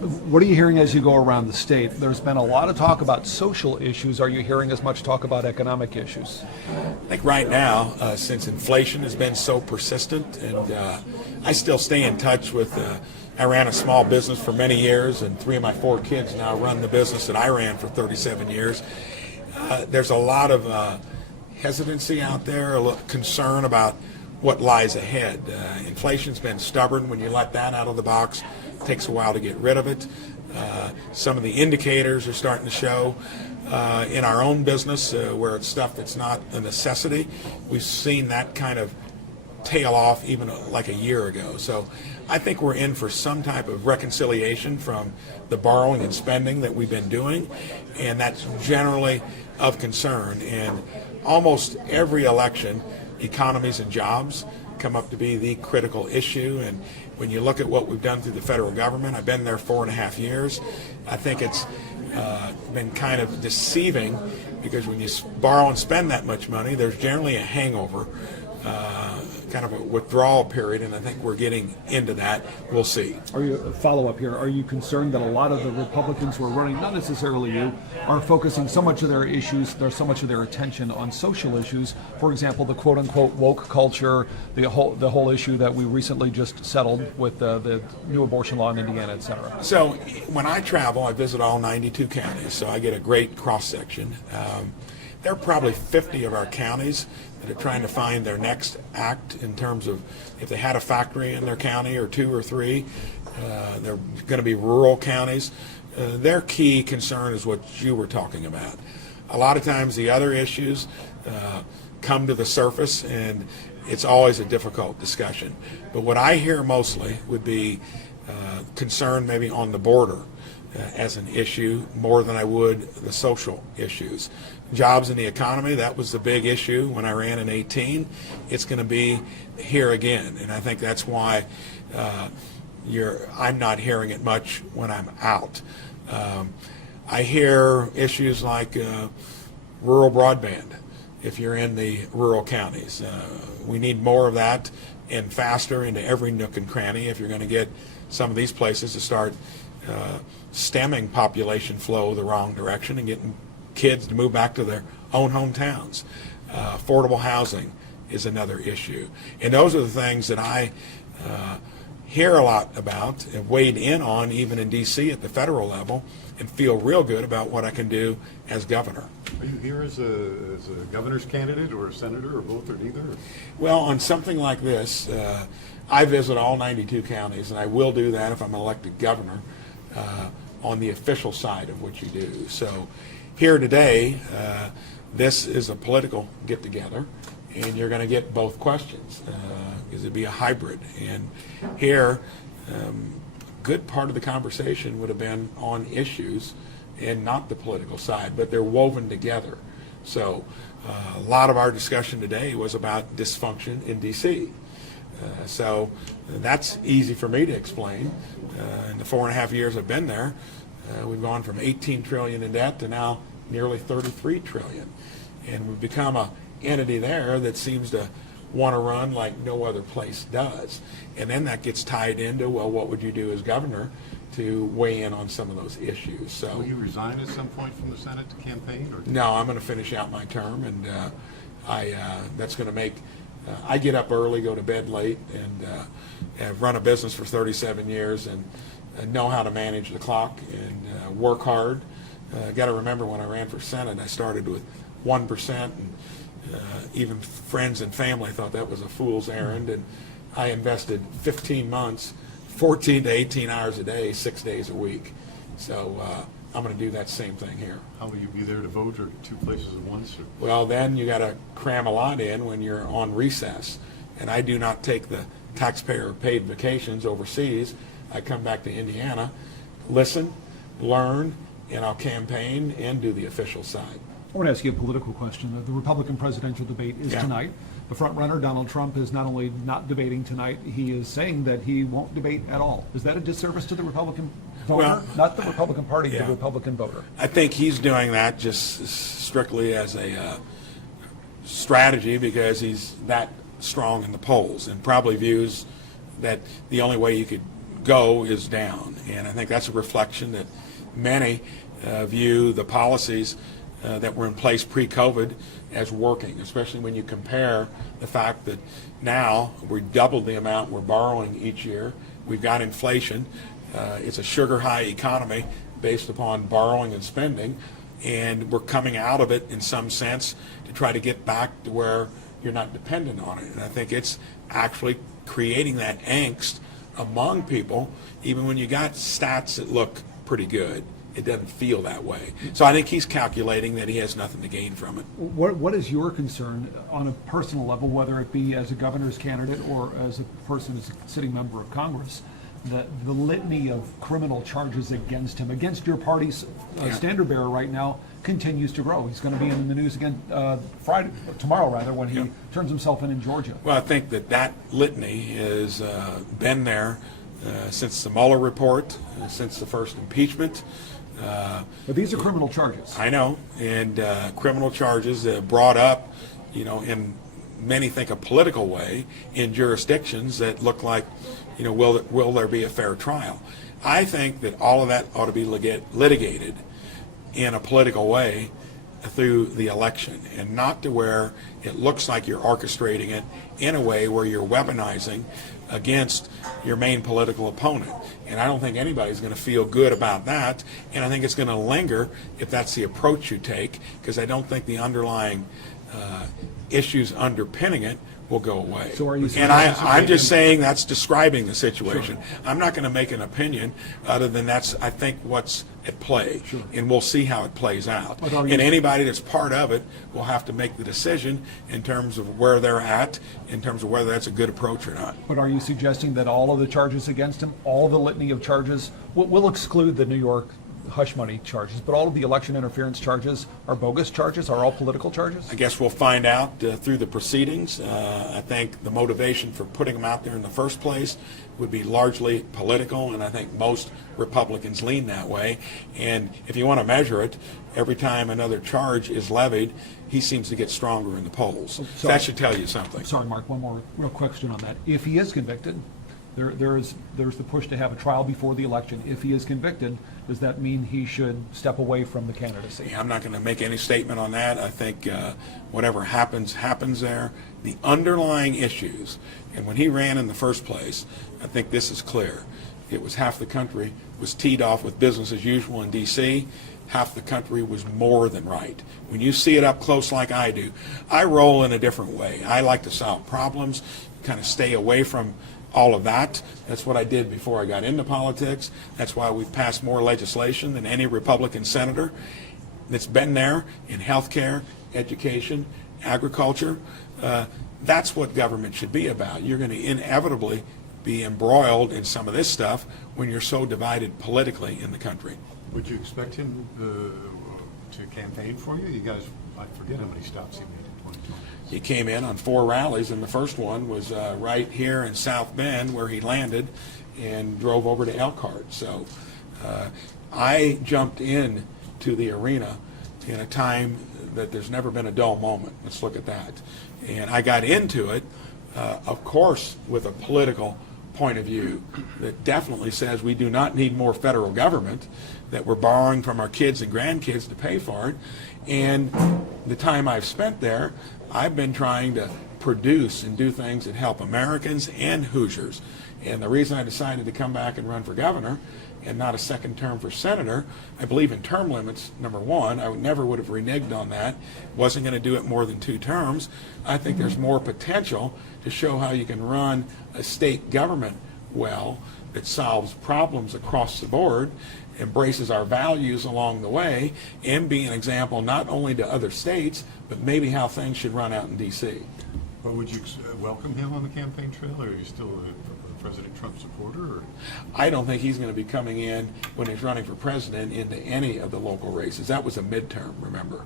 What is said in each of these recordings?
What are you hearing as you go around the state? There's been a lot of talk about social issues. Are you hearing as much talk about economic issues? I think right now, since inflation has been so persistent, and I still stay in touch with, I ran a small business for many years, and 3 of my 4 kids now run the business that I ran for 37 years. There's a lot of hesitancy out there, a little concern about what lies ahead. Inflation's been stubborn. When you let that out of the box, it takes a while to get rid of it. Some of the indicators are starting to show in our own business where it's stuff that's not a necessity. We've seen that kind of tail off even like a year ago. So I think we're in for some type of reconciliation from the borrowing and spending that we've been doing, and that's generally of concern. And almost every election, economies and jobs come up to be the critical issue. And when you look at what we've done through the federal government, I've been there 4.5 years. I think it's been kind of deceiving, because when you borrow and spend that much money, there's generally a hangover, kind of a withdrawal period, and I think we're getting into that. We'll see. Are you, follow up here, are you concerned that a lot of the Republicans who are running, not necessarily you, are focusing so much of their issues, there's so much of their attention on social issues? For example, the quote-unquote woke culture, the whole issue that we recently just settled with the new abortion law in Indiana, et cetera. So when I travel, I visit all 92 counties, so I get a great cross-section. There are probably 50 of our counties that are trying to find their next act in terms of if they had a factory in their county, or 2 or 3. They're going to be rural counties. Their key concern is what you were talking about. A lot of times the other issues come to the surface, and it's always a difficult discussion. But what I hear mostly would be concern maybe on the border as an issue more than I would the social issues. Jobs in the economy, that was the big issue when I ran in 18. It's going to be here again, and I think that's why I'm not hearing it much when I'm out. I hear issues like rural broadband if you're in the rural counties. We need more of that and faster into every nook and cranny if you're going to get some of these places to start stemming population flow the wrong direction and getting kids to move back to their own hometowns. Affordable housing is another issue. And those are the things that I hear a lot about, have weighed in on even in D.C. at the federal level, and feel real good about what I can do as governor. Are you here as a governor's candidate or a senator, or both, or neither? Well, on something like this, I visit all 92 counties, and I will do that if I'm elected governor on the official side of what you do. So here today, this is a political get-together, and you're going to get both questions, because it'd be a hybrid. And here, a good part of the conversation would have been on issues and not the political side, but they're woven together. So a lot of our discussion today was about dysfunction in D.C. So that's easy for me to explain. In the 4.5 years I've been there, we've gone from 18 trillion in debt to now nearly 33 trillion. And we've become an entity there that seems to want to run like no other place does. And then that gets tied into, well, what would you do as governor to weigh in on some of those issues? So, will you resign at some point from the Senate to campaign? Or? No, I'm going to finish out my term, and that's going to make, I get up early, go to bed late, and have run a business for 37 years and know how to manage the clock and work hard. Got to remember, when I ran for Senate, I started with 1%, and even friends and family thought that was a fool's errand, and I invested 15 months, 14 to 18 hours a day, 6 days a week. So I'm going to do that same thing here. How will you be there to vote, or 2 places at once? Or? Well, then you got to cram a lot in when you're on recess, and I do not take the taxpayer-paid vacations overseas. I come back to Indiana, listen, learn, and I'll campaign and do the official side. I want to ask you a political question. The Republican presidential debate is tonight. The front runner, Donald Trump, is not only not debating tonight, he is saying that he won't debate at all. Is that a disservice to the Republican voter? Well, not the Republican Party, the Republican voter. I think he's doing that just strictly as a strategy because he's that strong in the polls, and probably views that the only way you could go is down. And I think that's a reflection that many view the policies that were in place pre-COVID as working, especially when you compare the fact that now we doubled the amount we're borrowing each year. We've got inflation. It's a sugar high economy based upon borrowing and spending, and we're coming out of it in some sense to try to get back to where you're not dependent on it. And I think it's actually creating that angst among people, even when you got stats that look pretty good. It doesn't feel that way. So I think he's calculating that he has nothing to gain from it. What is your concern on a personal level, whether it be as a governor's candidate or as a person, as a sitting member of Congress, that the litany of criminal charges against him, against your party's standard bearer right now, continues to grow? He's going to be in the news again tomorrow, when he turns himself in Georgia. Well, I think that litany has been there since the Mueller report, since the first impeachment. But these are criminal charges. I know, and criminal charges brought up, in many think a political way, in jurisdictions that look like, will there be a fair trial? I think that all of that ought to be litigated in a political way through the election, and not to where it looks like you're orchestrating it in a way where you're weaponizing against your main political opponent. And I don't think anybody's going to feel good about that, and I think it's going to linger if that's the approach you take, because I don't think the underlying issues underpinning it will go away. So are you and I'm just saying that's describing the situation. Sure. I'm not going to make an opinion other than that's, I think, what's at play. Sure. And we'll see how it plays out. And anybody that's part of it will have to make the decision in terms of where they're at, in terms of whether that's a good approach or not. But are you suggesting that all of the charges against him, all the litany of charges, we'll exclude the New York hush money charges, but all of the election interference charges are bogus charges, are all political charges? I guess we'll find out through the proceedings. I think the motivation for putting them out there in the first place would be largely political, and I think most Republicans lean that way. And if you want to measure it, every time another charge is levied, he seems to get stronger in the polls. So that should tell you something. Sorry, Mark, one more real question on that. If he is convicted, there's the push to have a trial before the election. If he is convicted, does that mean he should step away from the candidacy? I'm not going to make any statement on that. I think whatever happens there. The underlying issues, and when he ran in the first place, I think this is clear. It was half the country was teed off with business as usual in D.C. Half the country was more than right. When you see it up close like I do, I roll in a different way. I like to solve problems, kind of stay away from all of that. That's what I did before I got into politics. That's why we've passed more legislation than any Republican senator that's been there in healthcare, education, agriculture. That's what government should be about. You're going to inevitably be embroiled in some of this stuff when you're so divided politically in the country. Would you expect him to campaign for you? You guys, I forget how many stops he made in 2020. He came in on 4 rallies, and the first one was right here in South Bend, where he landed and drove over to Elkhart. So I jumped in to the arena in a time that there's never been a dull moment. Let's look at that. And I got into it, of course, with a political point of view that definitely says we do not need more federal government, that we're borrowing from our kids and grandkids to pay for it. And the time I've spent there, I've been trying to produce and do things that help Americans and Hoosiers. And the reason I decided to come back and run for governor and not a second term for senator, I believe in term limits, number one. I never would have reneged on that. Wasn't going to do it more than 2 terms. I think there's more potential to show how you can run a state government well that solves problems across the board, embraces our values along the way, and be an example not only to other states, but maybe how things should run out in D.C. But would you welcome him on the campaign trail, or are you still a President Trump supporter? Or? I don't think he's going to be coming in when he's running for president into any of the local races. That was a midterm, remember.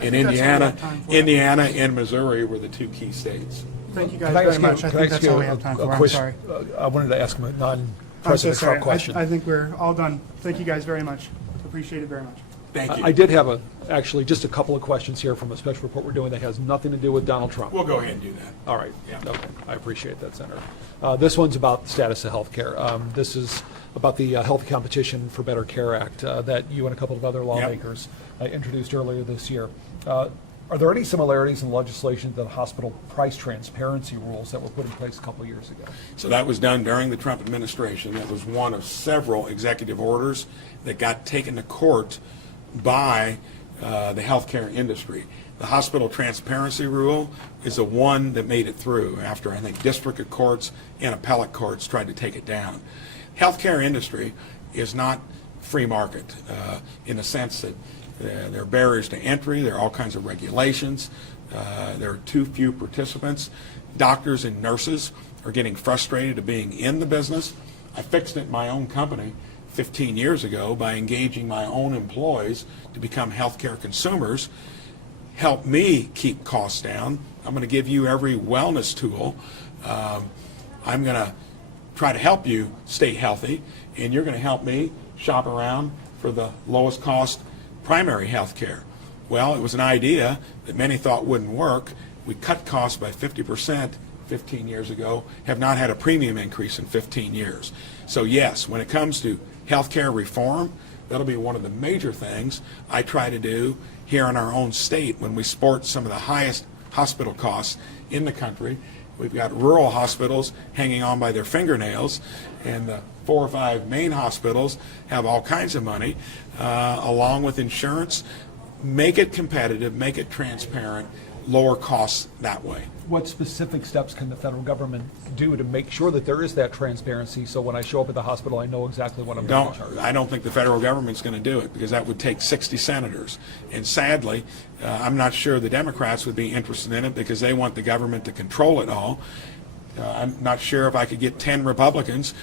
In Indiana and Missouri were the 2 key states. Thank you guys very much. I think that's all we have time for. I'm sorry. I wanted to ask him a non-President I'm so sorry. Trump question. I think we're all done. Thank you guys very much. Appreciate it very much. Thank you. I did have actually just a couple of questions here from a special report we're doing that has nothing to do with Donald Trump. We'll go ahead and do that. All right. Yeah. Okay. I appreciate that, Senator. This one's about the status of health care. This is about the Health Competition for Better Care Act that you and a couple of other lawmakers introduced earlier this year. Are there any similarities in legislation to the hospital price transparency rules that were put in place a couple of years ago? So that was done during the Trump administration. That was one of several executive orders that got taken to court by the healthcare industry. The hospital transparency rule is the one that made it through after, I think, district courts and appellate courts tried to take it down. Healthcare industry is not free market in the sense that there are barriers to entry, there are all kinds of regulations, there are too few participants. Doctors and nurses are getting frustrated of being in the business. I fixed it in my own company 15 years ago by engaging my own employees to become healthcare consumers, help me keep costs down. I'm going to give you every wellness tool. I'm going to try to help you stay healthy, and you're going to help me shop around for the lowest cost primary health care. Well, it was an idea that many thought wouldn't work. We cut costs by 50% 15 years ago, have not had a premium increase in 15 years. So yes, when it comes to healthcare reform, that'll be one of the major things I try to do here in our own state when we sport some of the highest hospital costs in the country. We've got rural hospitals hanging on by their fingernails, and the 4 or 5 main hospitals have all kinds of money, along with insurance. Make it competitive, make it transparent, lower costs that way. What specific steps can the federal government do to make sure that there is that transparency, so when I show up at the hospital, I know exactly what I'm going to charge? I don't think the federal government's going to do it, because that would take 60 senators. And sadly, I'm not sure the Democrats would be interested in it, because they want the government to control it all. I'm not sure if I could get 10 Republicans,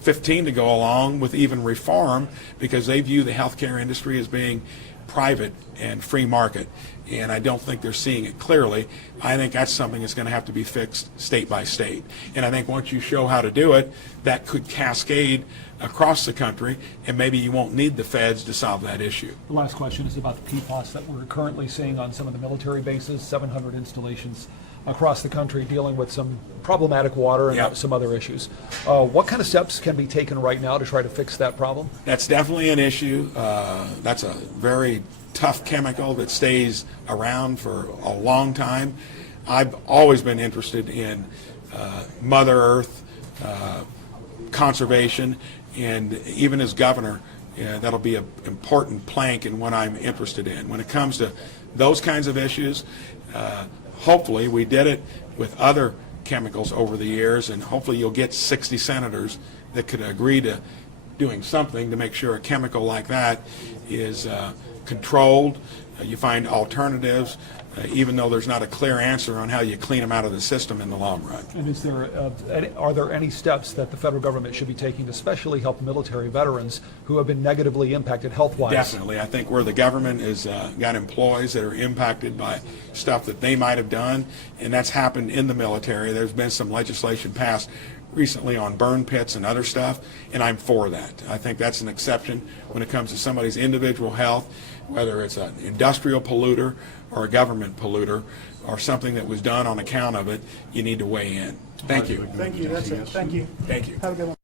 15 to go along with even reform, because they view the healthcare industry as being private and free market, and I don't think they're seeing it clearly. I think that's something that's going to have to be fixed state by state, and I think once you show how to do it, that could cascade across the country, and maybe you won't need the feds to solve that issue. The last question is about the PFAS that we're currently seeing on some of the military bases, 700 installations across the country dealing with some problematic water and some other issues. What kind of steps can be taken right now to try to fix that problem? That's definitely an issue. That's a very tough chemical that stays around for a long time. I've always been interested in Mother Earth, conservation, and even as governor, that'll be an important plank in what I'm interested in. When it comes to those kinds of issues, hopefully we did it with other chemicals over the years, and hopefully you'll get 60 senators that could agree to doing something to make sure a chemical like that is controlled. You find alternatives, even though there's not a clear answer on how you clean them out of the system in the long run. And is there, are there any steps that the federal government should be taking to especially help military veterans who have been negatively impacted health-wise? Definitely. I think where the government has got employees that are impacted by stuff that they might have done, and that's happened in the military. There's been some legislation passed recently on burn pits and other stuff, and I'm for that. I think that's an exception when it comes to somebody's individual health, whether it's an industrial polluter or a government polluter or something that was done on account of it. You need to weigh in. Thank you. Thank you, that's it, thank you. Thank you. Have a good one.